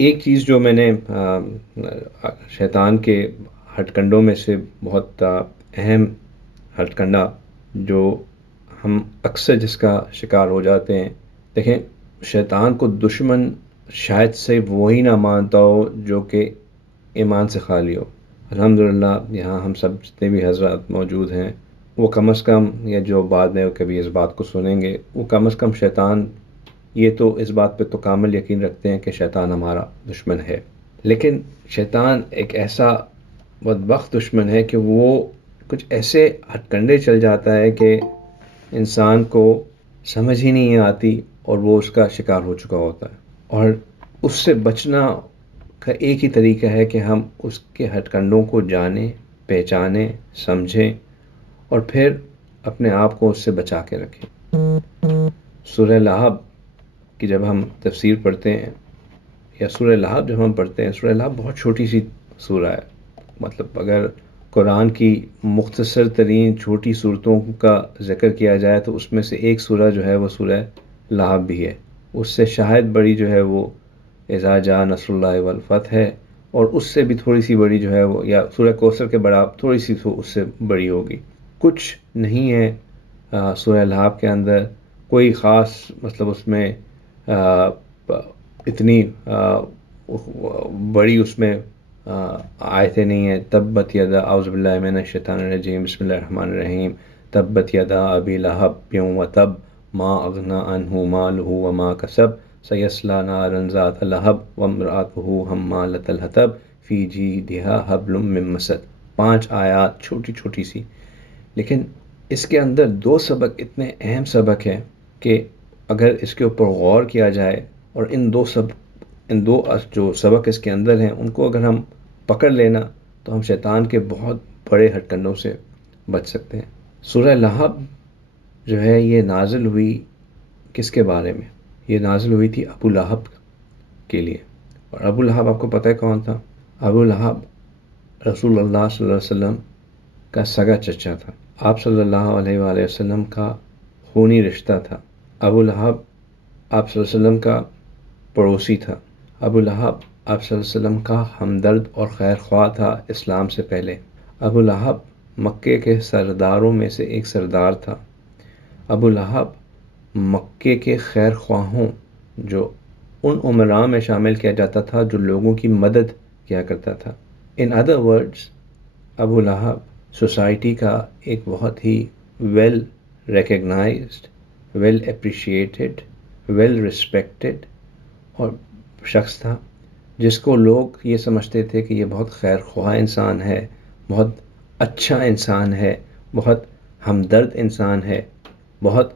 ایک چیز جو میں نے شیطان کے ہتھ کنڈوں میں سے بہت اہم ہتھ کنڈا جو ہم اکثر جس کا شکار ہو جاتے ہیں، دیکھیں، شیطان کو دشمن شاید سے وہی نہ مانتا ہو جو کہ ایمان سے خالی ہو۔ الحمدللہ یہاں ہم سب جتنے بھی حضرات موجود ہیں، وہ کم از کم، یا جو بعد میں کبھی اس بات کو سنیں گے، وہ کم از کم شیطان، یہ تو اس بات پہ تو کامل یقین رکھتے ہیں کہ شیطان ہمارا دشمن ہے۔ لیکن شیطان ایک ایسا بدبخت دشمن ہے کہ وہ کچھ ایسے ہتھ کنڈے چل جاتا ہے کہ انسان کو سمجھ ہی نہیں آتی، اور وہ اس کا شکار ہو چکا ہوتا ہے۔ اور اس سے بچنا کا ایک ہی طریقہ ہے کہ ہم اس کے ہتھ کنڈوں کو جانیں، پہچانیں، سمجھیں، اور پھر اپنے آپ کو اس سے بچا کے رکھیں۔ سورہ لہب کی جب ہم تفسیر پڑھتے ہیں، یا سورہ لہب جب ہم پڑھتے ہیں، سورہ لہب بہت چھوٹی سی سورہ ہے۔ مطلب اگر قرآن کی مختصر ترین چھوٹی صورتوں کا ذکر کیا جائے تو اس میں سے ایک سورہ جو ہے وہ سورہ لہب بھی ہے۔ اس سے شاید بڑی جو ہے وہ اذا جاء نصر اللہ والفتح ہے، اور اس سے بھی تھوڑی سی بڑی جو ہے وہ، یا سورہ کوثر کے بڑا تھوڑی سی اس سے بڑی ہوگی۔ کچھ نہیں ہے سورہ لہب کے اندر، کوئی خاص مطلب اس میں اتنی بڑی اس میں آیتیں نہیں ہیں۔ تبت یدا، اعوذ باللہ من الشیطان الرجیم، بسم اللہ الرحمن الرحیم، تبت یدا ابی لہب وتب ما اغنی عنہ مالہ وما کسب سیصلی نارا ذات لہب وامرأتہ حمالۃ الحطب فی جیدہا حبل من مسد۔ 5 آیات چھوٹی چھوٹی سی، لیکن اس کے اندر 2 سبق اتنے اہم سبق ہیں کہ اگر اس کے اوپر غور کیا جائے، اور ان دو جو سبق اس کے اندر ہیں، ان کو اگر ہم پکڑ لینا تو ہم شیطان کے بہت بڑے ہتھ کنڈوں سے بچ سکتے ہیں۔ سورہ لہب جو ہے یہ نازل ہوئی کس کے بارے میں؟ یہ نازل ہوئی تھی ابو لہب کے لیے۔ اور ابو لہب آپ کو پتہ ہے کون تھا؟ ابو لہب رسول اللہ صلی اللہ علیہ وسلم کا سگا چچا تھا، آپ صلی اللہ علیہ وآلہ وسلم کا خونی رشتہ تھا۔ ابو لہب آپ صلی اللہ علیہ وسلم کا پڑوسی تھا۔ ابو لہب آپ صلی اللہ علیہ وسلم کا ہمدرد اور خیر خواہ تھا اسلام سے پہلے۔ ابو لہب مکے کے سرداروں میں سے ایک سردار تھا۔ ابو لہب مکے کے خیر خواہوں، جو ان عمراء میں شامل کیا جاتا تھا جو لوگوں کی مدد کیا کرتا تھا۔ ان ادر ورڈز، ابو لہب سوسائٹی کا ایک بہت ہی well recognised, well appreciated, well respected اور شخص تھا، جس کو لوگ یہ سمجھتے تھے کہ یہ بہت خیر خواہ انسان ہے، بہت اچھا انسان ہے، بہت ہمدرد انسان ہے، بہت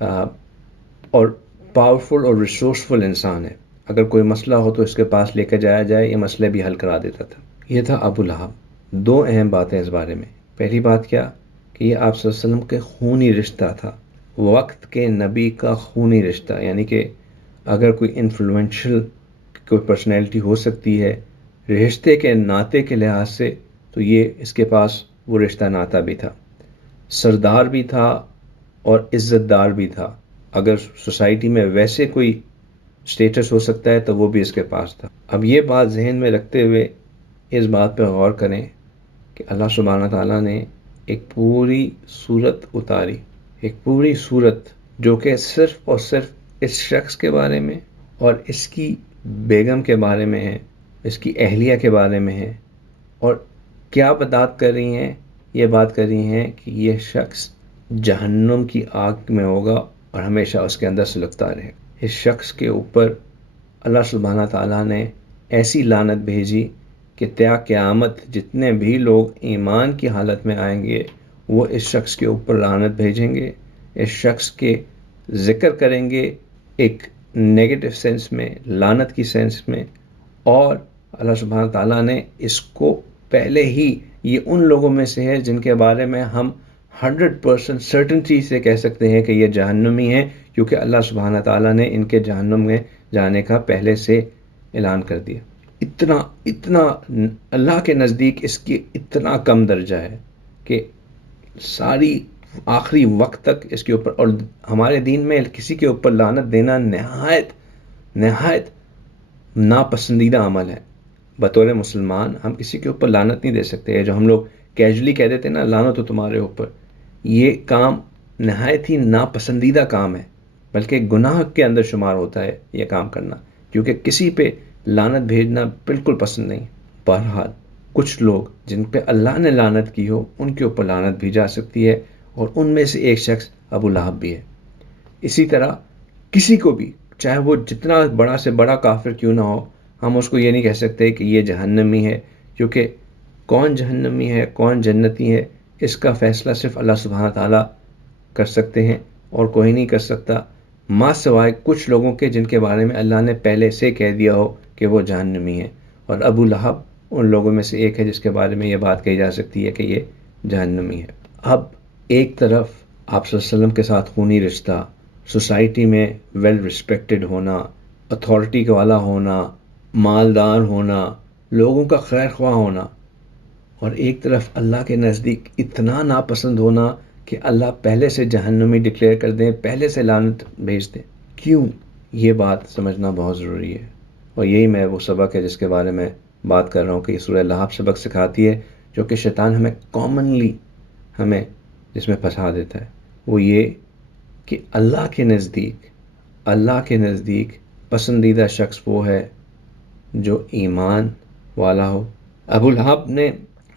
اور پاورفل اور ریسورسفل انسان ہے۔ اگر کوئی مسئلہ ہو تو اس کے پاس لے کے جایا جائے، یہ مسئلے بھی حل کرا دیتا تھا۔ یہ تھا ابو لہب۔ 2 اہم باتیں اس بارے میں۔ پہلی بات کیا کہ یہ آپ صلی اللہ علیہ وسلم کے خونی رشتہ تھا، وقت کے نبی کا خونی رشتہ، یعنی کہ اگر کوئی انفلوئنشل کوئی پرسنالٹی ہو سکتی ہے رشتے کے ناطے کے لحاظ سے، تو یہ اس کے پاس وہ رشتہ ناطہ بھی تھا، سردار بھی تھا اور عزت دار بھی تھا۔ اگر سوسائٹی میں ویسے کوئی سٹیٹس ہو سکتا ہے تو وہ بھی اس کے پاس تھا۔ اب یہ بات ذہن میں رکھتے ہوئے اس بات پہ غور کریں کہ اللہ سبحانہ تعالیٰ نے ایک پوری صورت اتاری، ایک پوری صورت جو کہ صرف اور صرف اس شخص کے بارے میں اور اس کی بیگم کے بارے میں ہے، اس کی اہلیہ کے بارے میں ہے، اور کیا بات کر رہی ہیں؟ یہ بات کر رہی ہیں کہ یہ شخص جہنم کی آگ میں ہوگا اور ہمیشہ اس کے اندر سلگتا رہے۔ اس شخص کے اوپر اللہ سبحانہ تعالیٰ نے ایسی لعنت بھیجی کہ تا قیامت جتنے بھی لوگ ایمان کی حالت میں آئیں گے وہ اس شخص کے اوپر لعنت بھیجیں گے، اس شخص کے ذکر کریں گے ایک نیگیٹو سینس میں، لعنت کی سینس میں، اور اللہ سبحانہ تعالیٰ نے اس کو پہلے ہی، یہ ان لوگوں میں سے ہے جن کے بارے میں ہم 100% سرٹنٹی سے کہہ سکتے ہیں کہ یہ جہنمی ہیں، کیونکہ اللہ سبحانہ تعالیٰ نے ان کے جہنم میں جانے کا پہلے سے اعلان کر دیا۔ اتنا اللہ کے نزدیک اس کی اتنا کم درجہ ہے کہ ساری آخری وقت تک اس کے اوپر، اور ہمارے دین میں کسی کے اوپر لعنت دینا نہایت ناپسندیدہ عمل ہے. بطور مسلمان ہم کسی کے اوپر لعنت نہیں دے سکتے. جو ہم لوگ کیجولی کہہ دیتے ہیں نا لعنت ہو تمہارے اوپر، یہ کام نہایت ہی ناپسندیدہ کام ہے، بلکہ گناہ کے اندر شمار ہوتا ہے یہ کام کرنا، کیونکہ کسی پہ لعنت بھیجنا بالکل پسند نہیں. بہرحال کچھ لوگ جن پہ اللہ نے لعنت کی ہو ان کے اوپر لعنت بھی جا سکتی ہے، اور ان میں سے ایک شخص ابو لہب بھی ہے. اسی طرح کسی کو بھی، چاہے وہ جتنا بڑا سے بڑا کافر کیوں نہ ہو، ہم اس کو یہ نہیں کہہ سکتے کہ یہ جہنمی ہے، کیونکہ کون جہنمی ہے کون جنتی ہے اس کا فیصلہ صرف اللہ سبحانہ تعالیٰ کر سکتے ہیں، اور کوئی نہیں کر سکتا ما سوائے کچھ لوگوں کے جن کے بارے میں اللہ نے پہلے سے کہہ دیا ہو کہ وہ جہنمی ہیں. اور ابو لہب ان لوگوں میں سے ایک ہے جس کے بارے میں یہ بات کہی جا سکتی ہے کہ یہ جہنمی ہے. اب ایک طرف آپ صلی اللہ علیہ وسلم کے ساتھ خونی رشتہ، سوسائٹی میں ویل رسپیکٹڈ ہونا، اتھارٹی والا ہونا، مالدار ہونا، لوگوں کا خیر خواہ ہونا، اور ایک طرف اللہ کے نزدیک اتنا ناپسند ہونا کہ اللہ پہلے سے جہنمی ڈکلیئر کر دیں، پہلے سے لعنت بھیج دیں. کیوں؟ یہ بات سمجھنا بہت ضروری ہے، اور یہی میں وہ سبق ہے جس کے بارے میں بات کر رہا ہوں کہ یہ سورہ لہب سبق سکھاتی ہے، جو کہ شیطان کامنلی ہمیں جس میں پھنسا دیتا ہے. وہ یہ کہ اللہ کے نزدیک پسندیدہ شخص وہ ہے جو ایمان والا ہو. ابو لہب نے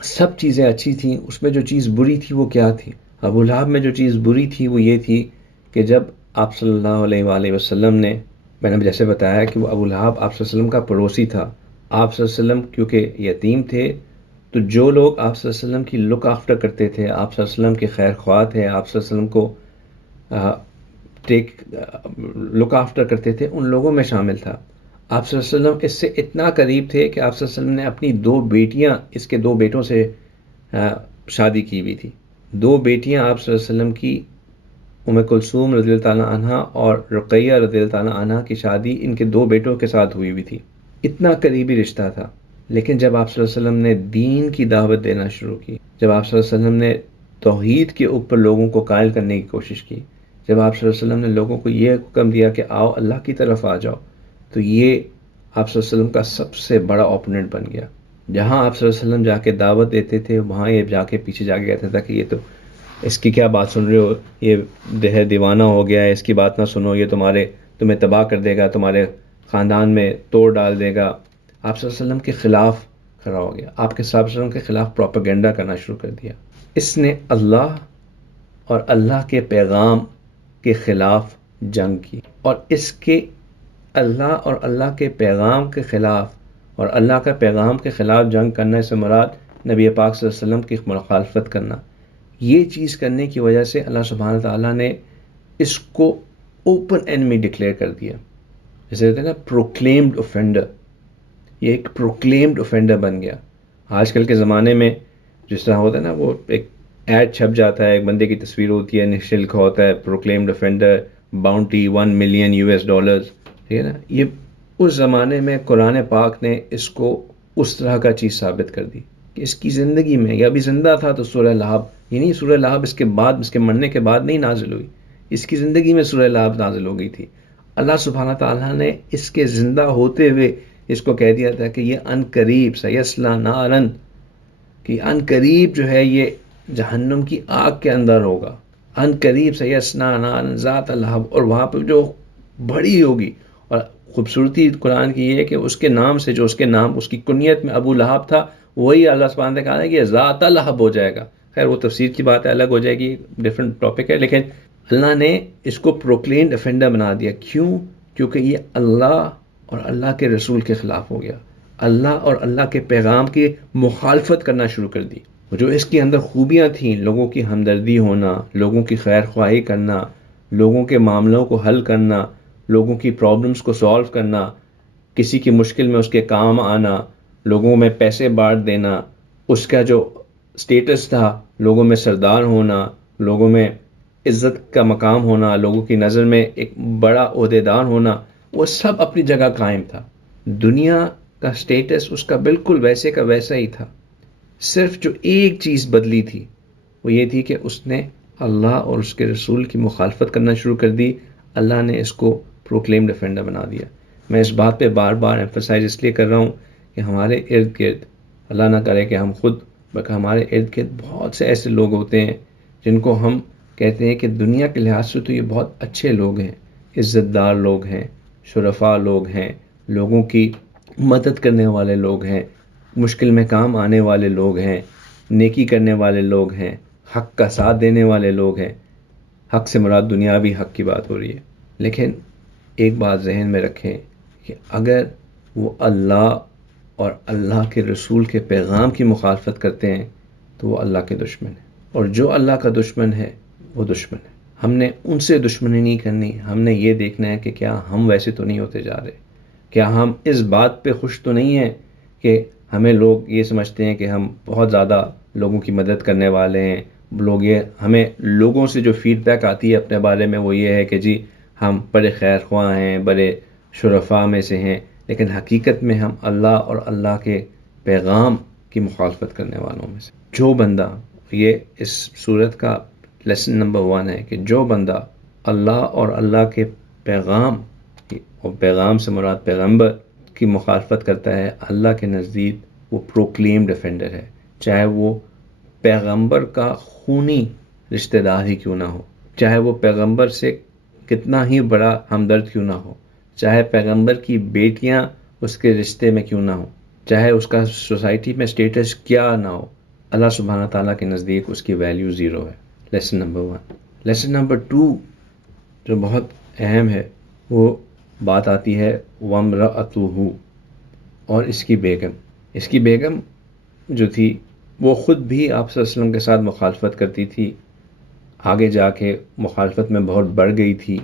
سب چیزیں اچھی تھیں، اس میں جو چیز بری تھی وہ کیا تھی؟ ابو لہب میں جو چیز بری تھی وہ یہ تھی کہ جب آپ صلی اللہ علیہ وآلہ وسلم نے، میں نے جیسے بتایا کہ وہ ابو لہب آپ صلی اللہ علیہ وسلم کا پڑوسی تھا. آپ صلی اللہ علیہ وسلم کیونکہ یتیم تھے، تو جو لوگ آپ صلی اللہ علیہ وسلم کی لک آفٹر کرتے تھے، آپ صلی اللہ علیہ وسلم کے خیر خواہ تھے، آپ صلی اللہ علیہ وسلم کو لک آفٹر کرتے تھے، ان لوگوں میں شامل تھا. آپ صلی اللہ علیہ وسلم اس سے اتنا قریب تھے کہ آپ صلی اللہ علیہ وسلم نے اپنی 2 بیٹیاں اس کے 2 بیٹوں سے شادی کی ہوئی تھی. 2 بیٹیاں آپ صلی اللہ علیہ وسلم کی، ام کلثوم رضی اللہ تعالیٰ عنہ اور رقیہ رضی اللہ تعالیٰ عنہ کی شادی ان کے 2 بیٹوں کے ساتھ ہوئی تھی. اتنا قریبی رشتہ تھا. لیکن جب آپ صلی اللہ علیہ وسلم نے دین کی دعوت دینا شروع کی، جب آپ صلی اللہ علیہ وسلم نے توحید کے اوپر لوگوں کو قائل کرنے کی کوشش کی، جب آپ صلی اللہ علیہ وسلم نے لوگوں کو یہ حکم دیا کہ آؤ اللہ کی طرف آ جاؤ، تو یہ آپ صلی اللہ علیہ وسلم کا سب سے بڑا اوپوننٹ بن گیا. جہاں آپ صلی اللہ علیہ وسلم جا کے دعوت دیتے تھے، وہاں یہ جا کے پیچھے جا کے کہتا تھا کہ یہ تو اس کی کیا بات سن رہے ہو، یہ دیوانہ ہو گیا ہے، اس کی بات نہ سنو، یہ تمہیں تباہ کر دے گا، تمہارے خاندان میں توڑ ڈال دے گا. آپ صلی اللہ علیہ وسلم کے خلاف کھڑا ہو گیا، آپ کے صلی اللہ علیہ وسلم کے خلاف پروپیگنڈا کرنا شروع کر دیا. اس نے اللہ اور اللہ کے پیغام کے خلاف جنگ کی، اور اس کے اللہ اور اللہ کے پیغام کے خلاف اور اللہ کا پیغام کے خلاف جنگ کرنے سے مراد نبی پاک صلی اللہ علیہ وسلم کی مخالفت کرنا. یہ چیز کرنے کی وجہ سے اللہ سبحانہ تعالیٰ نے اس کو اوپن اینمی ڈکلیئر کر دیا. جیسے کہتے ہیں نا پروکلیمڈ اوفینڈر، یہ ایک پروکلیمڈ اوفینڈر بن گیا. آج کل کے زمانے میں جس طرح ہوتا ہے نا، وہ ایک ایڈ چھپ جاتا ہے، ایک بندے کی تصویر ہوتی ہے، نیچے لکھا ہوتا ہے proclaimed offender, bounty $1 million US، ٹھیک ہے نا. یہ اس زمانے میں قرآن پاک نے اس کو اس طرح کا چیز ثابت کر دی کہ اس کی زندگی میں، یا ابھی زندہ تھا تو سورہ لہب، یعنی سورہ لہب اس کے بعد، اس کے مرنے کے بعد نہیں نازل ہوئی، اس کی زندگی میں سورہ لہب نازل ہو گئی تھی. اللہ سبحانہ تعالیٰ نے اس کے زندہ ہوتے ہوئے اس کو کہہ دیا تھا کہ یہ ان قریب سیصلی نارن، کہ ان قریب جو ہے یہ جہنم کی آگ کے اندر ہوگا. ان قریب سیصلی نارن ذات لہب، اور وہاں پہ جو بڑی ہوگی. اور خوبصورتی قرآن کی یہ ہے کہ اس کے نام سے، جو اس کے نام، اس کی کنیت میں ابو لہب تھا، وہی اللہ سبحانہ نے کہا ہے کہ یہ ذات لہب ہو جائے گا. خیر وہ تفسیر کی بات ہے، الگ ہو جائے گی، ڈیفرنٹ ٹاپک ہے. لیکن اللہ نے اس کو پروکلیمڈ افینڈر بنا دیا. کیوں؟ کیونکہ یہ اللہ اور اللہ کے رسول کے خلاف ہو گیا، اللہ اور اللہ کے پیغام کی مخالفت کرنا شروع کر دی. جو اس کے اندر خوبیاں تھیں، لوگوں کی ہمدردی ہونا، لوگوں کی خیر خواہی کرنا، لوگوں کے معاملوں کو حل کرنا، لوگوں کی پرابلمز کو سالو کرنا، کسی کی مشکل میں اس کے کام آنا، لوگوں میں پیسے بانٹ دینا، اس کا جو سٹیٹس تھا، لوگوں میں سردار ہونا، لوگوں میں عزت کا مقام ہونا، لوگوں کی نظر میں ایک بڑا عہدیدار ہونا، وہ سب اپنی جگہ قائم تھا. دنیا کا سٹیٹس اس کا بالکل ویسے کا ویسا ہی تھا. صرف جو ایک چیز بدلی تھی وہ یہ تھی کہ اس نے اللہ اور اس کے رسول کی مخالفت کرنا شروع کر دی. اللہ نے اس کو پروکلیمڈ افینڈر بنا دیا. میں اس بات پہ بار بار ایمفسائز اس لیے کر رہا ہوں کہ ہمارے ارد گرد، اللہ نہ کرے کہ ہم خود، بلکہ ہمارے ارد گرد بہت سے ایسے لوگ ہوتے ہیں جن کو ہم کہتے ہیں کہ دنیا کے لحاظ سے تو یہ بہت اچھے لوگ ہیں، عزت دار لوگ ہیں، شرفا لوگ ہیں، لوگوں کی مدد کرنے والے لوگ ہیں، مشکل میں کام آنے والے لوگ ہیں، نیکی کرنے والے لوگ ہیں، حق کا ساتھ دینے والے لوگ ہیں۔ حق سے مراد دنیاوی حق کی بات ہو رہی ہے، لیکن ایک بات ذہن میں رکھیں کہ اگر وہ اللہ اور اللہ کے رسول کے پیغام کی مخالفت کرتے ہیں تو وہ اللہ کے دشمن ہیں، اور جو اللہ کا دشمن ہے وہ دشمن ہے۔ ہم نے ان سے دشمنی نہیں کرنی، ہم نے یہ دیکھنا ہے کہ کیا ہم ویسے تو نہیں ہوتے جا رہے، کیا ہم اس بات پہ خوش تو نہیں ہیں کہ ہمیں لوگ یہ سمجھتے ہیں کہ ہم بہت زیادہ لوگوں کی مدد کرنے والے ہیں، لوگ یہ ہمیں لوگوں سے جو فیڈ بیک آتی ہے اپنے بارے میں وہ یہ ہے کہ جی ہم بڑے خیر خواہ ہیں، بڑے شرفاء میں سے ہیں، لیکن حقیقت میں ہم اللہ اور اللہ کے پیغام کی مخالفت کرنے والوں میں سے۔ جو بندہ، یہ اس صورت کا لیسن نمبر 1 ہے کہ جو بندہ اللہ اور اللہ کے پیغام، اور پیغام سے مراد پیغمبر کی مخالفت کرتا ہے، اللہ کے نزدیک وہ پروکلیم ڈیفینڈر ہے، چاہے وہ پیغمبر کا خونی رشتہ دار ہی کیوں نہ ہو، چاہے وہ پیغمبر سے کتنا ہی بڑا ہمدرد کیوں نہ ہو، چاہے پیغمبر کی بیٹیاں اس کے رشتے میں کیوں نہ ہو، چاہے اس کا سوسائٹی میں سٹیٹس کیا نہ ہو، اللہ سبحانہ تعالیٰ کے نزدیک اس کی ویلیو 0 ہے۔ Lesson number 1۔ لیسن نمبر 2 جو بہت اہم ہے، وہ بات آتی ہے وامرأتہ، اور اس کی بیگم۔ اس کی بیگم جو تھی وہ خود بھی آپ صلی اللہ علیہ وسلم کے ساتھ مخالفت کرتی تھی، آگے جا کے مخالفت میں بہت بڑھ گئی تھی،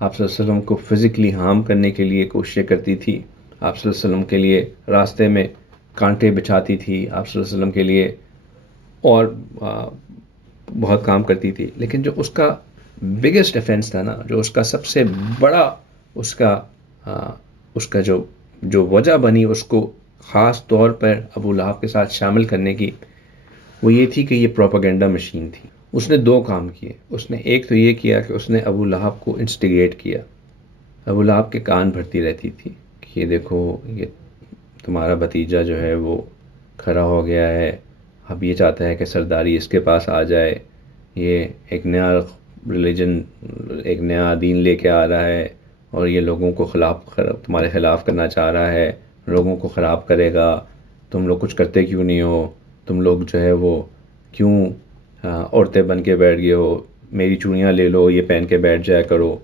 آپ صلی اللہ علیہ وسلم کو فزیکلی ہارم کرنے کے لیے کوششیں کرتی تھی، آپ صلی اللہ علیہ وسلم کے لیے راستے میں کانٹے بچھاتی تھی، آپ صلی اللہ علیہ وسلم کے لیے اور بہت کام کرتی تھی، لیکن جو اس کا بگیسٹ افینس تھا نا، جو اس کا سب سے بڑا اس کا جو وجہ بنی اس کو خاص طور پر ابو لہب کے ساتھ شامل کرنے کی، وہ یہ تھی کہ یہ پروپیگنڈا مشین تھی۔ اس نے 2 کام کیے، اس نے ایک تو یہ کیا کہ اس نے ابو لہب کو انسٹیگیٹ کیا، ابو لہب کے کان بھرتی رہتی تھی کہ یہ دیکھو یہ تمہارا بھتیجا جو ہے وہ کھڑا ہو گیا ہے، اب یہ چاہتا ہے کہ سرداری اس کے پاس آ جائے، یہ ایک نیا ریلیجن، ایک نیا دین لے کے آ رہا ہے، اور یہ لوگوں کو تمہارے خلاف کرنا چاہ رہا ہے، لوگوں کو خراب کرے گا، تم لوگ کچھ کرتے کیوں نہیں ہو، تم لوگ جو ہے وہ کیوں عورتیں بن کے بیٹھ گئے ہو، میری چوڑیاں لے لو، یہ پہن کے بیٹھ جایا کرو۔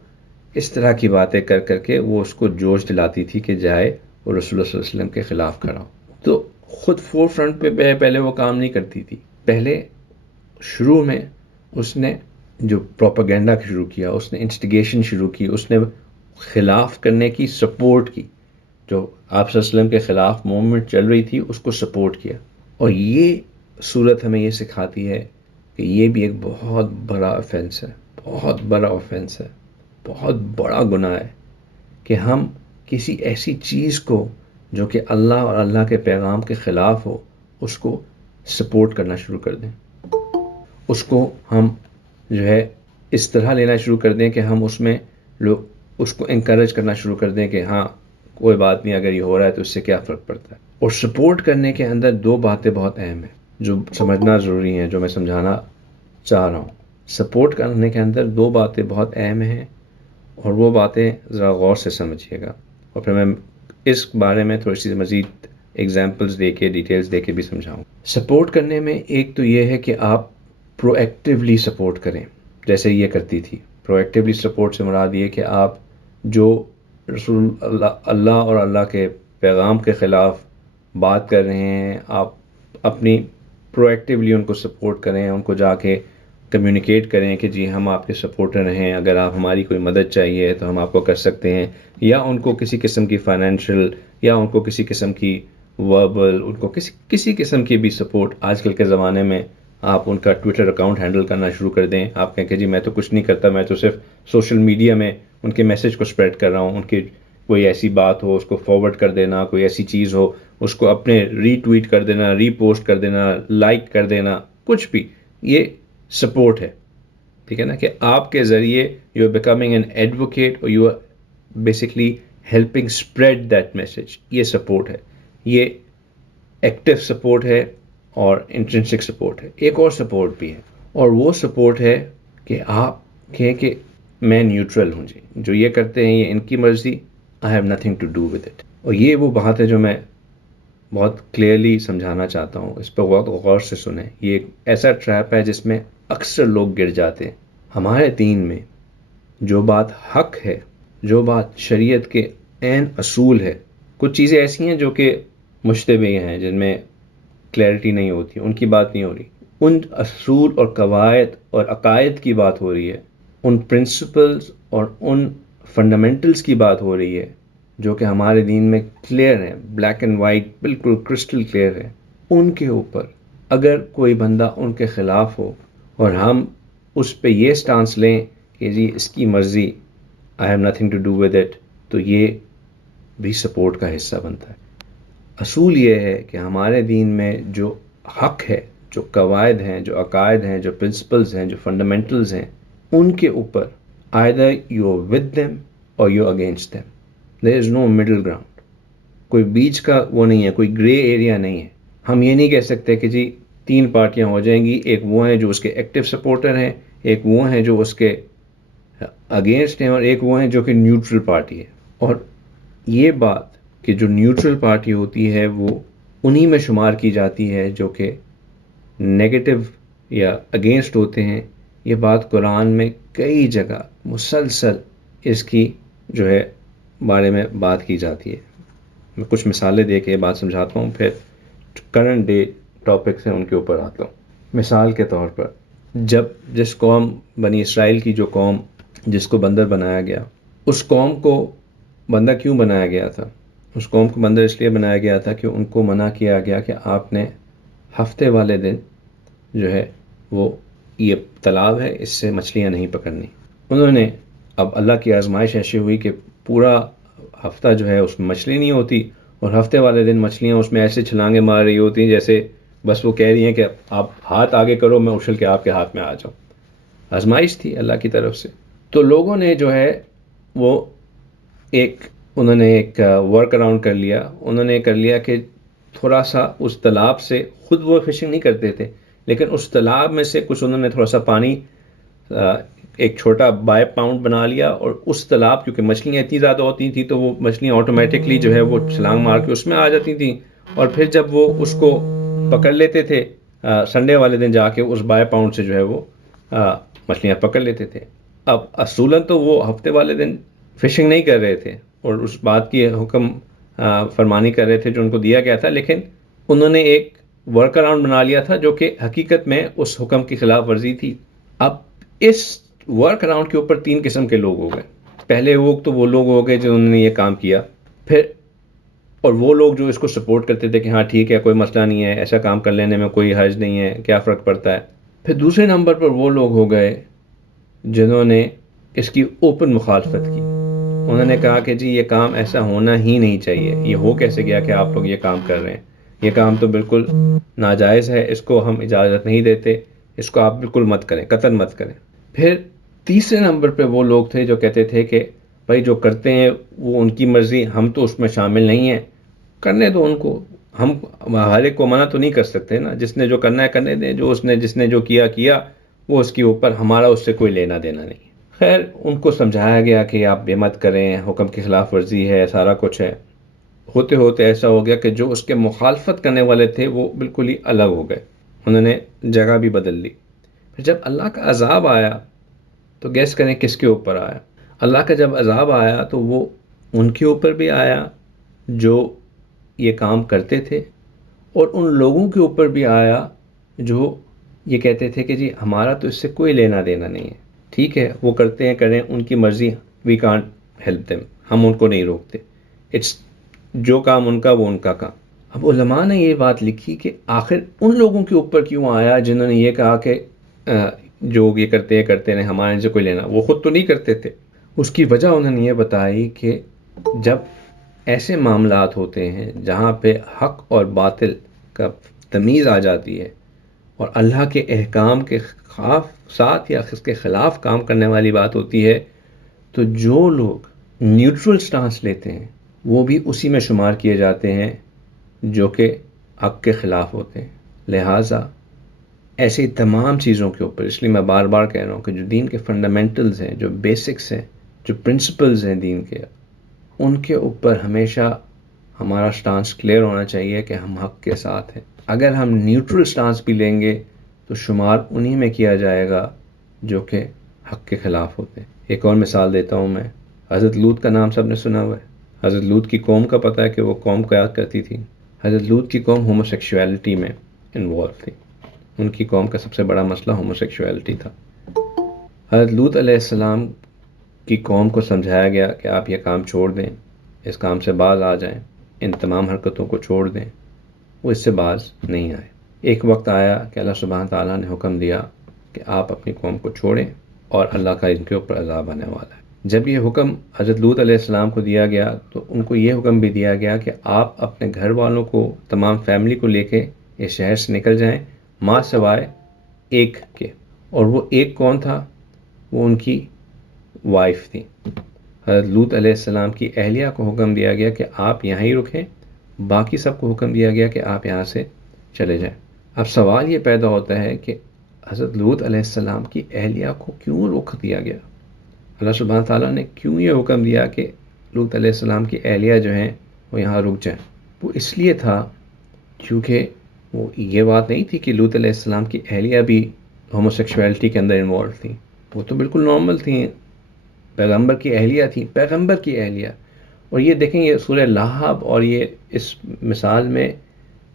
اس طرح کی باتیں کر کر کے وہ اس کو جوش دلاتی تھی کہ جائے اور رسول اللہ صلی اللہ علیہ وسلم کے خلاف کھڑا ہو۔ تو خود فور فرنٹ پہ پہلے وہ کام نہیں کرتی تھی، پہلے شروع میں اس نے جو پروپیگنڈا شروع کیا، اس نے انسٹیگیشن شروع کی، اس نے خلاف کرنے کی سپورٹ کی، جو آپ صلی اللہ علیہ وسلم کے خلاف موومنٹ چل رہی تھی اس کو سپورٹ کیا۔ اور یہ صورت ہمیں یہ سکھاتی ہے کہ یہ بھی ایک بہت بڑا آفینس ہے، بہت بڑا آفینس ہے، بہت بڑا گناہ ہے کہ ہم کسی ایسی چیز کو جو کہ اللہ اور اللہ کے پیغام کے خلاف ہو اس کو سپورٹ کرنا شروع کر دیں، اس کو ہم جو ہے اس طرح لینا شروع کر دیں کہ ہم اس کو انکریج کرنا شروع کر دیں کہ ہاں کوئی بات نہیں، اگر یہ ہو رہا ہے تو اس سے کیا فرق پڑتا ہے۔ اور سپورٹ کرنے کے اندر 2 باتیں بہت اہم ہیں جو سمجھنا ضروری ہیں، جو میں سمجھانا چاہ رہا ہوں۔ سپورٹ کرنے کے اندر 2 باتیں بہت اہم ہیں، اور وہ باتیں ذرا غور سے سمجھیے گا، اور پھر میں اس بارے میں تھوڑی سی مزید ایگزامپلز دے کے ڈیٹیلز دے کے بھی سمجھاؤں۔ سپورٹ کرنے میں ایک تو یہ ہے کہ آپ پرو ایکٹیولی سپورٹ کریں، جیسے یہ کرتی تھی۔ پرو ایکٹیولی سپورٹ سے مراد یہ کہ آپ جو رسول اللہ اور اللہ کے پیغام کے خلاف بات کر رہے ہیں، آپ اپنی پرو ایکٹیولی ان کو سپورٹ کریں، ان کو جا کے کمیونیکیٹ کریں کہ جی ہم آپ کے سپورٹر ہیں، اگر آپ ہماری کوئی مدد چاہیے تو ہم آپ کو کر سکتے ہیں، یا ان کو کسی قسم کی فائنینشیل، یا ان کو کسی قسم کی وربل، ان کو کسی قسم کی بھی سپورٹ۔ آج کل کے زمانے میں آپ ان کا ٹویٹر اکاؤنٹ ہینڈل کرنا شروع کر دیں، آپ کہیں کہ جی میں تو کچھ نہیں کرتا، میں تو صرف سوشل میڈیا میں ان کے میسج کو اسپریڈ کر رہا ہوں، ان کی کوئی ایسی بات ہو اس کو فارورڈ کر دینا، کوئی ایسی چیز ہو اس کو اپنے ری ٹویٹ کر دینا، ری پوسٹ کر دینا، لائک کر دینا، کچھ بھی، یہ سپورٹ ہے، ٹھیک ہے نا، کہ آپ کے ذریعے you are becoming an advocate, اور you are basically helping spread that message. یہ سپورٹ ہے، یہ ایکٹیو سپورٹ ہے اور انٹرنسک سپورٹ ہے. ایک اور سپورٹ بھی ہے، اور وہ سپورٹ ہے کہ آپ کہیں کہ میں نیوٹرل ہوں جی، جو یہ کرتے ہیں یہ ان کی مرضی، I have nothing to do with it. اور یہ وہ بات ہے جو میں بہت کلیئرلی سمجھانا چاہتا ہوں، اس پہ بہت غور سے سنیں. یہ ایک ایسا ٹریپ ہے جس میں اکثر لوگ گر جاتے ہیں. ہمارے دین میں جو بات حق ہے، جو بات شریعت کے عین اصول ہے، کچھ چیزیں ایسی ہیں جو کہ مشتبہ ہیں، جن میں کلیئرٹی نہیں ہوتی، ان کی بات نہیں ہو رہی. ان اصول اور قواعد اور عقائد کی بات ہو رہی ہے، ان پرنسپلز اور ان فنڈامنٹلز کی بات ہو رہی ہے جو کہ ہمارے دین میں کلیئر ہیں، بلیک اینڈ وائٹ، بالکل کرسٹل کلیئر ہے. ان کے اوپر اگر کوئی بندہ ان کے خلاف ہو اور ہم اس پہ یہ سٹانس لیں کہ جی اس کی مرضی، I have nothing to do with it, تو یہ بھی سپورٹ کا حصہ بنتا ہے. اصول یہ ہے کہ ہمارے دین میں جو حق ہے، جو قواعد ہیں، جو عقائد ہیں، جو پرنسپلز ہیں، جو فنڈامنٹلز ہیں، ان کے اوپر either you're with them or you're against them. There is no middle ground. کوئی بیچ کا وہ نہیں ہے، کوئی گرے ایریا نہیں ہے. ہم یہ نہیں کہہ سکتے کہ جی تین پارٹیاں ہو جائیں گی، ایک وہ ہیں جو اس کے ایکٹیو سپورٹر ہیں، ایک وہ ہیں جو اس کے اگینسٹ ہیں، اور ایک وہ ہیں جو کہ نیوٹرل پارٹی ہے. اور یہ بات کہ جو نیوٹرل پارٹی ہوتی ہے وہ انہی میں شمار کی جاتی ہے جو کہ نیگیٹو یا اگینسٹ ہوتے ہیں. یہ بات قرآن میں کئی جگہ مسلسل اس کی جو ہے بارے میں بات کی جاتی ہے. میں کچھ مثالیں دے کے یہ بات سمجھاتا ہوں، پھر کرنٹ ڈے ٹاپکس ہیں ان کے اوپر آتا ہوں. مثال کے طور پر جس قوم بنی اسرائیل کی جو قوم جس کو بندر بنایا گیا، اس قوم کو بندہ کیوں بنایا گیا تھا؟ اس قوم کو بندر اس لیے بنایا گیا تھا کہ ان کو منع کیا گیا کہ آپ نے ہفتے والے دن جو ہے وہ یہ تالاب ہے اس سے مچھلیاں نہیں پکڑنی. انہوں نے، اب اللہ کی آزمائش ایسی ہوئی کہ پورا ہفتہ جو ہے اس میں مچھلی نہیں ہوتی، اور ہفتے والے دن مچھلیاں اس میں ایسے چھلانگیں مار رہی ہوتی ہیں جیسے بس وہ کہہ رہی ہیں کہ آپ ہاتھ آگے کرو میں اچھل کے آپ کے ہاتھ میں آ جاؤں. آزمائش تھی اللہ کی طرف سے. تو لوگوں نے جو ہے وہ انہوں نے ایک ورک اراؤنڈ کر لیا. انہوں نے کر لیا کہ تھوڑا سا اس تالاب سے، خود وہ فشنگ نہیں کرتے تھے لیکن اس تالاب میں سے کچھ انہوں نے تھوڑا سا پانی ایک چھوٹا 2 پاؤنڈ بنا لیا، اور اس تالاب کیونکہ مچھلیاں اتنی زیادہ ہوتی تھیں تو وہ مچھلیاں آٹومیٹکلی جو ہے وہ چھلانگ مار کے اس میں آ جاتی تھیں، اور پھر جب وہ اس کو پکڑ لیتے تھے سنڈے والے دن جا کے اس 2 پاؤنڈ سے جو ہے وہ مچھلیاں پکڑ لیتے تھے. اب اصولاً تو وہ ہفتے والے دن فشنگ نہیں کر رہے تھے اور اس بات کی حکم فرمانی کر رہے تھے جو ان کو دیا گیا تھا، لیکن انہوں نے ایک ورک اراؤنڈ بنا لیا تھا جو کہ حقیقت میں اس حکم کی خلاف ورزی تھی. اب اس ورک اراؤنڈ کے اوپر 3 قسم کے لوگ ہو گئے. پہلے وہ لوگ ہو گئے جنہوں نے یہ کام کیا، پھر اور وہ لوگ جو اس کو سپورٹ کرتے تھے کہ ہاں ٹھیک ہے کوئی مسئلہ نہیں ہے، ایسا کام کر لینے میں کوئی حرج نہیں ہے، کیا فرق پڑتا ہے. پھر دوسرے نمبر پر وہ لوگ ہو گئے جنہوں نے اس کی اوپن مخالفت کی. انہوں نے کہا کہ جی یہ کام ایسا ہونا ہی نہیں چاہیے، یہ ہو کیسے گیا کہ آپ لوگ یہ کام کر رہے ہیں، یہ کام تو بالکل ناجائز ہے، اس کو ہم اجازت نہیں دیتے، اس کو آپ بالکل مت کریں، قطعاً مت کریں. پھر تیسرے نمبر پہ وہ لوگ تھے جو کہتے تھے کہ بھائی جو کرتے ہیں وہ ان کی مرضی، ہم تو اس میں شامل نہیں ہیں، کرنے دو ان کو، ہم ہر ایک کو منع تو نہیں کر سکتے نا، جس نے جو کرنا ہے کرنے دیں، جس نے جو کیا وہ اس کے اوپر، ہمارا اس سے کوئی لینا دینا نہیں. خیر ان کو سمجھایا گیا کہ آپ یہ مت کریں، حکم کی خلاف ورزی ہے، سارا کچھ ہے. ہوتے ہوتے ایسا ہو گیا کہ جو اس کے مخالفت کرنے والے تھے وہ بالکل ہی الگ ہو گئے، انہوں نے جگہ بھی بدل لی. پھر جب اللہ کا عذاب آیا تو گیس کریں کس کے اوپر آیا؟ اللہ کا جب عذاب آیا تو وہ ان کے اوپر بھی آیا جو یہ کام کرتے تھے، اور ان لوگوں کے اوپر بھی آیا جو یہ کہتے تھے کہ جی ہمارا تو اس سے کوئی لینا دینا نہیں ہے، ٹھیک ہے وہ کرتے ہیں کریں، ان کی مرضی، وی کانٹ ہیلپ دیم، ہم ان کو نہیں روکتے، اٹس جو کام ان کا وہ ان کا کام. اب علماء نے یہ بات لکھی کہ آخر ان لوگوں کے اوپر کیوں آیا جنہوں نے یہ کہا کہ جو یہ کرتے ہیں ہمارے سے کوئی لینا، وہ خود تو نہیں کرتے تھے. اس کی وجہ انہوں نے یہ بتائی کہ جب ایسے معاملات ہوتے ہیں جہاں پہ حق اور باطل کا تمیز آ جاتی ہے اور اللہ کے احکام کے ساتھ یا اس کے خلاف کام کرنے والی بات ہوتی ہے، تو جو لوگ نیوٹرل سٹانس لیتے ہیں وہ بھی اسی میں شمار کیے جاتے ہیں جو کہ حق کے خلاف ہوتے ہیں. لہٰذا ایسی تمام چیزوں کے اوپر، اس لیے میں بار بار کہہ رہا ہوں کہ جو دین کے فنڈامنٹلز ہیں، جو بیسکس ہیں، جو پرنسپلز ہیں دین کے، ان کے اوپر ہمیشہ ہمارا سٹانس کلیئر ہونا چاہیے کہ ہم حق کے ساتھ ہیں. اگر ہم نیوٹرل سٹانس بھی لیں گے تو شمار انہی میں کیا جائے گا جو کہ حق کے خلاف ہوتے ہیں. ایک اور مثال دیتا ہوں میں. حضرت لوط کا نام سب نے سنا ہوا ہے. حضرت لوط کی قوم کا پتہ ہے کہ وہ قوم کیا کرتی تھی. حضرت لوط کی قوم ہوموسیکشویلٹی میں انوالو تھی. ان کی قوم کا سب سے بڑا مسئلہ ہوموسیکشویلٹی تھا. حضرت لوط علیہ السلام کی قوم کو سمجھایا گیا کہ آپ یہ کام چھوڑ دیں، اس کام سے باز آ جائیں، ان تمام حرکتوں کو چھوڑ دیں. وہ اس سے باز نہیں آئے. ایک وقت آیا کہ اللہ سبحانہ تعالیٰ نے حکم دیا کہ آپ اپنی قوم کو چھوڑیں اور اللہ کا ان کے اوپر عذاب آنے والا ہے. جب یہ حکم حضرت لوط علیہ السلام کو دیا گیا تو ان کو یہ حکم بھی دیا گیا کہ آپ اپنے گھر والوں کو، تمام فیملی کو لے کے اس شہر سے نکل جائیں، ماں سوائے ایک کے. اور وہ ایک کون تھا؟ وہ ان کی وائف تھی. حضرت لوط علیہ السلام کی اہلیہ کو حکم دیا گیا کہ آپ یہاں ہی رکیں، باقی سب کو حکم دیا گیا کہ آپ یہاں سے چلے جائیں. اب سوال یہ پیدا ہوتا ہے کہ حضرت لوط علیہ السلام کی اہلیہ کو کیوں روک دیا گیا؟ اللہ سبحانہ تعالیٰ نے کیوں یہ حکم دیا کہ لوط علیہ السلام کی اہلیہ جو ہیں وہ یہاں رک جائیں؟ وہ اس لیے تھا کیونکہ وہ یہ بات نہیں تھی کہ لوط علیہ السلام کی اہلیہ بھی ہوموسیکشویلٹی کے اندر انوالو تھیں. وہ تو بالکل نارمل تھیں، پیغمبر کی اہلیہ تھیں، پیغمبر کی اہلیہ. اور یہ دیکھیں، یہ سورہ لہب اور یہ اس مثال میں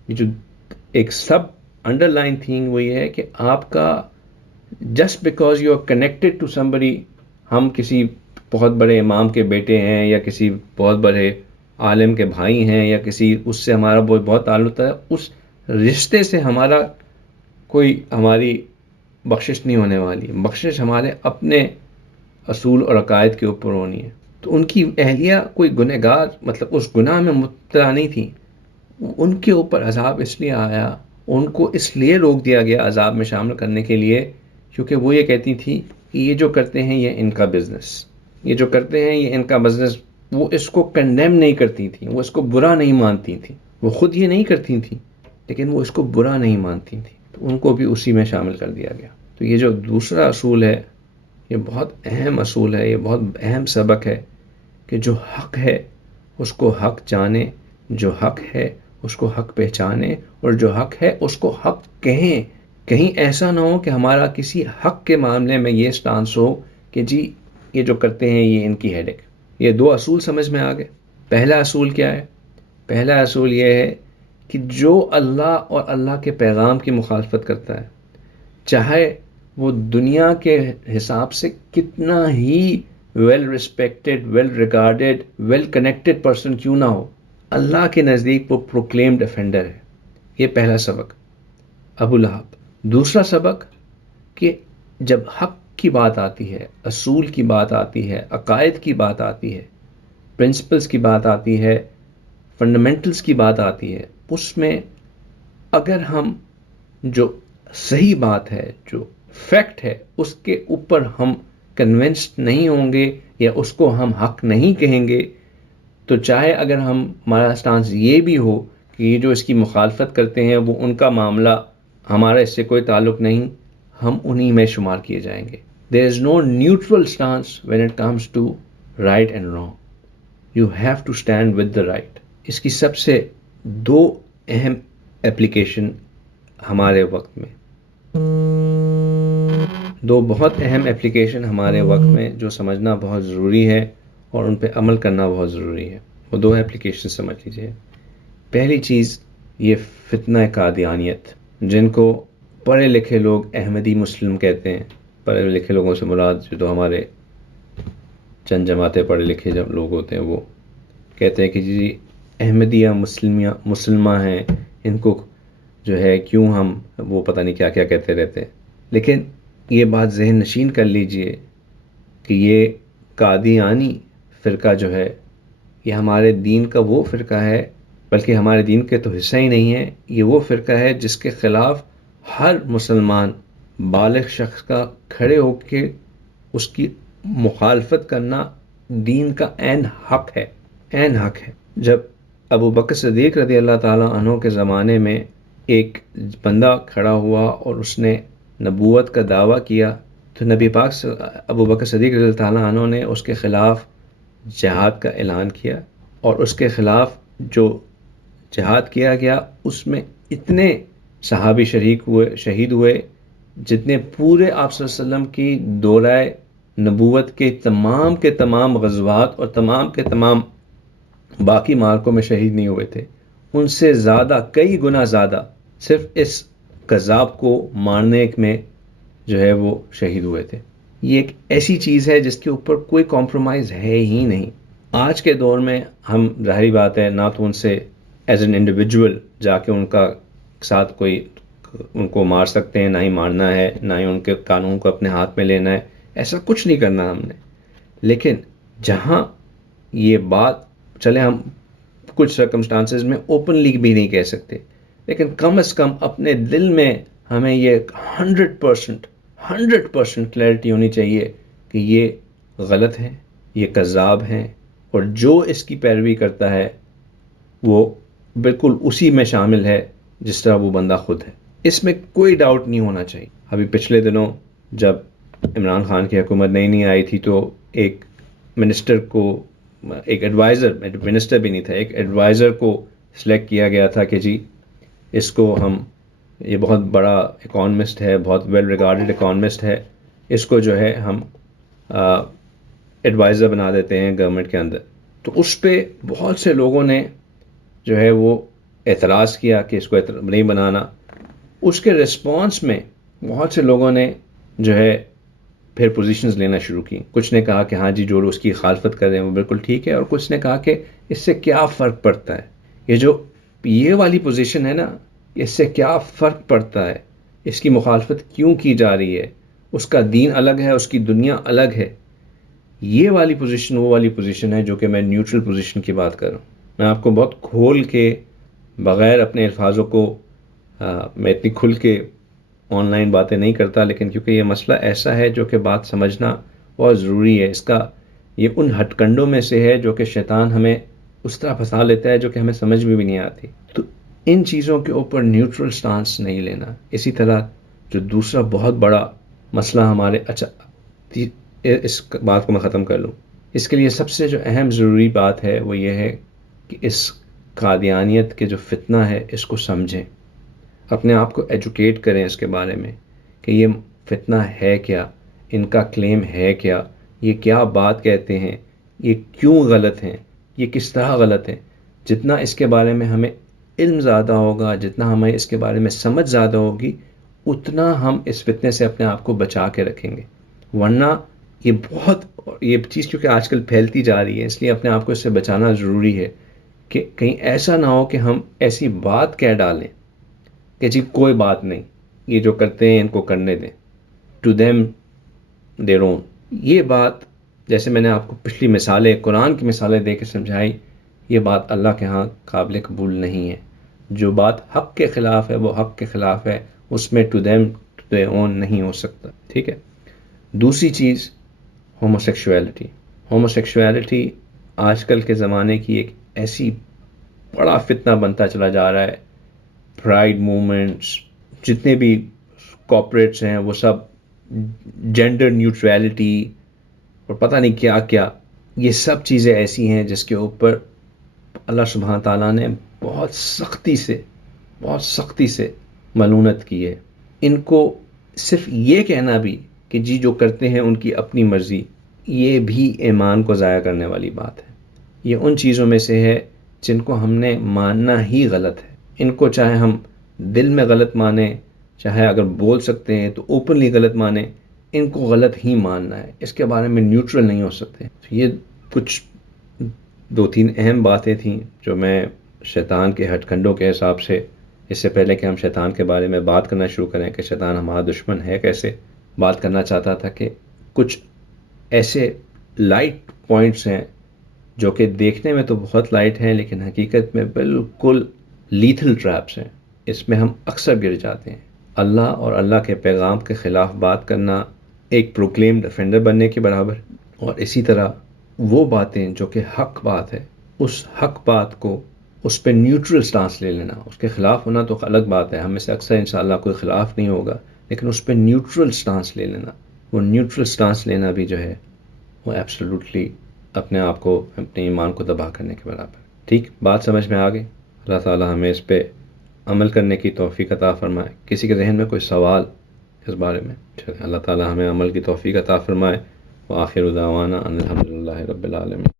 جو ایک سب انڈر لائن تھنگ وہ یہ ہے کہ آپ کا just because you are connected to somebody, ہم کسی بہت بڑے امام کے بیٹے ہیں یا کسی بہت بڑے عالم کے بھائی ہیں یا کسی اس سے ہمارا بہت تعلق ہے، اس رشتے سے ہماری بخشش نہیں ہونے والی. بخشش ہمارے اپنے اصول اور عقائد کے اوپر ہونی ہے. تو ان کی اہلیہ کوئی گنہگار، مطلب اس گناہ میں مبتلا نہیں تھی. ان کے اوپر عذاب اس لیے آیا، ان کو اس لیے روک دیا گیا عذاب میں شامل کرنے کے لیے کیونکہ وہ یہ کہتی تھی کہ یہ جو کرتے ہیں یہ ان کا بزنس، یہ جو کرتے ہیں یہ ان کا بزنس. وہ اس کو کنڈیم نہیں کرتی تھیں، وہ اس کو برا نہیں مانتی تھیں. وہ خود یہ نہیں کرتی تھیں لیکن وہ اس کو برا نہیں مانتی تھیں، تو ان کو بھی اسی میں شامل کر دیا گیا. تو یہ جو دوسرا اصول ہے یہ بہت اہم اصول ہے، یہ بہت اہم سبق ہے کہ جو حق ہے اس کو حق جانے، جو حق ہے اس کو حق پہچانے، اور جو حق ہے اس کو حق کہیں. کہیں ایسا نہ ہو کہ ہمارا کسی حق کے معاملے میں یہ سٹانس ہو کہ جی یہ جو کرتے ہیں یہ ان کی ہیڈک. یہ دو اصول سمجھ میں آ گئے. پہلا اصول کیا ہے؟ پہلا اصول یہ ہے کہ جو اللہ اور اللہ کے پیغام کی مخالفت کرتا ہے، چاہے وہ دنیا کے حساب سے کتنا ہی well respected, well regarded, well connected person کیوں نہ ہو، اللہ کے نزدیک وہ پروکلیمڈ افینڈر ہے. یہ پہلا سبق ابو لہب. دوسرا سبق کہ جب حق کی بات آتی ہے، اصول کی بات آتی ہے، عقائد کی بات آتی ہے، پرنسپلز کی بات آتی ہے، فنڈامنٹلز کی بات آتی ہے، اس میں اگر ہم جو صحیح بات ہے، جو فیکٹ ہے، اس کے اوپر ہم کنونسڈ نہیں ہوں گے یا اس کو ہم حق نہیں کہیں گے، تو چاہے اگر ہمارا سٹانس یہ بھی ہو کہ یہ جو اس کی مخالفت کرتے ہیں وہ ان کا معاملہ، ہمارا اس سے کوئی تعلق نہیں، ہم انہی میں شمار کیے جائیں گے. There is no neutral stance when it comes to right and wrong. You have to stand with the right. اس کی سب سے دو اہم اپلیکیشن ہمارے وقت میں، دو بہت اہم اپلیکیشن ہمارے وقت میں جو سمجھنا بہت ضروری ہے اور ان پہ عمل کرنا بہت ضروری ہے. وہ دو اپلیکیشن سمجھ لیجئے. پہلی چیز یہ فتنہ قادیانیت، جن کو پڑھے لکھے لوگ احمدی مسلم کہتے ہیں. پڑھے لکھے لوگوں سے مراد جو ہمارے چند جماعتیں پڑھے لکھے جب لوگ ہوتے ہیں وہ کہتے ہیں کہ جی احمدیہ مسلمہ ہیں، ان کو جو ہے کیوں ہم وہ پتہ نہیں کیا کیا کہتے رہتے ہیں. لیکن یہ بات ذہن نشین کر لیجئے کہ یہ قادیانی فرقہ جو ہے یہ ہمارے دین کا وہ فرقہ ہے، بلکہ ہمارے دین کے تو حصہ ہی نہیں ہے. یہ وہ فرقہ ہے جس کے خلاف ہر مسلمان بالغ شخص کا کھڑے ہو کے اس کی مخالفت کرنا دین کا عین حق ہے، عین حق ہے۔ جب ابو بکر صدیق رضی اللہ تعالیٰ عنہ کے زمانے میں ایک بندہ کھڑا ہوا اور اس نے نبوت کا دعویٰ کیا، تو نبی پاک ابو بکر صدیق رضی اللہ تعالیٰ عنہ نے اس کے خلاف جہاد کا اعلان کیا، اور اس کے خلاف جو جہاد کیا گیا اس میں اتنے صحابی شہید ہوئے جتنے پورے آپ صلی اللہ علیہ وسلم کی دورہ نبوت کے تمام غزوات اور تمام کے تمام باقی مارکوں میں شہید نہیں ہوئے تھے، ان سے زیادہ، کئی گنا زیادہ صرف اس کذاب کو مارنے میں جو ہے وہ شہید ہوئے تھے۔ یہ ایک ایسی چیز ہے جس کے اوپر کوئی کمپرومائز ہے ہی نہیں۔ آج کے دور میں ہم، ظاہری بات ہے، نہ تو ان سے ایز این انڈیویجول جا کے ان کا ساتھ کوئی ان کو مار سکتے ہیں، نہ ہی مارنا ہے، نہ ہی ان کے قانون کو اپنے ہاتھ میں لینا ہے، ایسا کچھ نہیں کرنا ہم نے۔ لیکن جہاں یہ بات چلے، ہم کچھ سرکمسٹانسز میں اوپنلی بھی نہیں کہہ سکتے، لیکن کم از کم اپنے دل میں ہمیں یہ 100% کلیئرٹی ہونی چاہیے کہ یہ غلط ہے، یہ کذاب ہیں، اور جو اس کی پیروی کرتا ہے وہ بالکل اسی میں شامل ہے جس طرح وہ بندہ خود ہے۔ اس میں کوئی ڈاؤٹ نہیں ہونا چاہیے۔ ابھی پچھلے دنوں جب عمران خان کی حکومت نئی آئی تھی تو ایک منسٹر کو، ایک ایڈوائزر، منسٹر بھی نہیں تھا، ایک ایڈوائزر کو سلیکٹ کیا گیا تھا کہ جی اس کو ہم، یہ بہت بڑا اکانومسٹ ہے، بہت ویل ریگارڈڈ اکانومسٹ ہے، اس کو جو ہے ہم ایڈوائزر بنا دیتے ہیں گورنمنٹ کے اندر۔ تو اس پہ بہت سے لوگوں نے جو ہے وہ اعتراض کیا کہ اس کو نہیں بنانا۔ اس کے رسپانس میں بہت سے لوگوں نے جو ہے پھر پوزیشنز لینا شروع کی۔ کچھ نے کہا کہ ہاں جی جو اس کی خالفت کر رہے ہیں وہ بالکل ٹھیک ہے، اور کچھ نے کہا کہ اس سے کیا فرق پڑتا ہے، یہ والی پوزیشن ہے نا، اس سے کیا فرق پڑتا ہے، اس کی مخالفت کیوں کی جا رہی ہے، اس کا دین الگ ہے، اس کی دنیا الگ ہے۔ یہ والی پوزیشن وہ والی پوزیشن ہے جو کہ میں نیوٹرل پوزیشن کی بات کر رہا ہوں۔ میں آپ کو بہت کھول کے، بغیر اپنے الفاظوں کو، میں اتنی کھل کے آن لائن باتیں نہیں کرتا، لیکن کیونکہ یہ مسئلہ ایسا ہے جو کہ بات سمجھنا بہت ضروری ہے۔ اس کا، یہ ان ہتھ کنڈوں میں سے ہے جو کہ شیطان ہمیں اس طرح پھنسا لیتا ہے جو کہ ہمیں سمجھ میں بھی نہیں آتی۔ تو ان چیزوں کے اوپر نیوٹرل سٹانس نہیں لینا۔ اسی طرح جو دوسرا بہت بڑا مسئلہ ہمارے، اچھا اس بات کو میں ختم کر لوں، اس کے لیے سب سے جو اہم ضروری بات ہے وہ یہ ہے کہ اس قادیانیت کے جو فتنہ ہے اس کو سمجھیں، اپنے آپ کو ایجوکیٹ کریں اس کے بارے میں کہ یہ فتنہ ہے کیا، ان کا کلیم ہے کیا، یہ کیا بات کہتے ہیں، یہ کیوں غلط ہیں، یہ کس طرح غلط ہیں۔ جتنا اس کے بارے میں ہمیں علم زیادہ ہوگا، جتنا ہمیں اس کے بارے میں سمجھ زیادہ ہوگی، اتنا ہم اس فتنے سے اپنے آپ کو بچا کے رکھیں گے۔ ورنہ یہ چیز کیونکہ آج کل پھیلتی جا رہی ہے، اس لیے اپنے آپ کو اس سے بچانا ضروری ہے کہ کہیں ایسا نہ ہو کہ ہم ایسی بات کہہ ڈالیں کہ جی کوئی بات نہیں، یہ جو کرتے ہیں ان کو کرنے دیں، ٹو دیم دیر اون۔ یہ بات، جیسے میں نے آپ کو پچھلی مثالیں، قرآن کی مثالیں دے کے سمجھائی، یہ بات اللہ کے ہاں قابل قبول نہیں ہے۔ جو بات حق کے خلاف ہے وہ حق کے خلاف ہے، اس میں ٹو دیم ٹو دیر اون نہیں ہو سکتا، ٹھیک ہے۔ دوسری چیز، ہوموسیکشویلٹی آج کل کے زمانے کی ایک ایسی بڑا فتنہ بنتا چلا جا رہا ہے۔ پرائیڈ موومنٹس، جتنے بھی کارپوریٹس ہیں وہ سب جینڈر نیوٹرلٹی اور پتہ نہیں کیا کیا، یہ سب چیزیں ایسی ہیں جس کے اوپر اللہ سبحانہ تعالیٰ نے بہت سختی سے ملونت کی ہے۔ ان کو صرف یہ کہنا بھی کہ جی جو کرتے ہیں ان کی اپنی مرضی، یہ بھی ایمان کو ضائع کرنے والی بات ہے۔ یہ ان چیزوں میں سے ہے جن کو ہم نے ماننا ہی غلط ہے۔ ان کو چاہے ہم دل میں غلط مانیں، چاہے اگر بول سکتے ہیں تو اوپنلی غلط مانیں، ان کو غلط ہی ماننا ہے، اس کے بارے میں نیوٹرل نہیں ہو سکتے۔ یہ کچھ 2-3 اہم باتیں تھیں جو میں شیطان کے ہتھ کنڈوں کے حساب سے، اس سے پہلے کہ ہم شیطان کے بارے میں بات کرنا شروع کریں کہ شیطان ہمارا دشمن ہے کیسے، بات کرنا چاہتا تھا کہ کچھ ایسے لائٹ پوائنٹس ہیں جو کہ دیکھنے میں تو بہت لائٹ ہیں لیکن حقیقت میں بالکل لیتھل ٹریپس ہیں۔ اس میں ہم اکثر گر جاتے ہیں۔ اللہ اور اللہ کے پیغام کے خلاف بات کرنا ایک پروکلیم ڈیفینڈر بننے کے برابر، اور اسی طرح وہ باتیں جو کہ حق بات ہے، اس حق بات کو اس پہ نیوٹرل سٹانس لے لینا. اس کے خلاف ہونا تو الگ بات ہے، ہم میں سے اکثر انشاءاللہ کوئی خلاف نہیں ہوگا، لیکن اس پہ نیوٹرل سٹانس لے لینا، وہ نیوٹرل سٹانس لینا بھی جو ہے وہ ایبسولوٹلی اپنے آپ کو، اپنے ایمان کو تباہ کرنے کے برابر. ٹھیک، بات سمجھ میں آ گئی؟ اللہ تعالی ہمیں اس پہ عمل کرنے کی توفیق عطا فرمائے. کسی کے ذہن میں کوئی سوال اس بارے میں؟ اللہ تعالی ہمیں عمل کی توفیق عطا فرمائے. وآخر دعوانا ان الحمد للہ رب العالمین.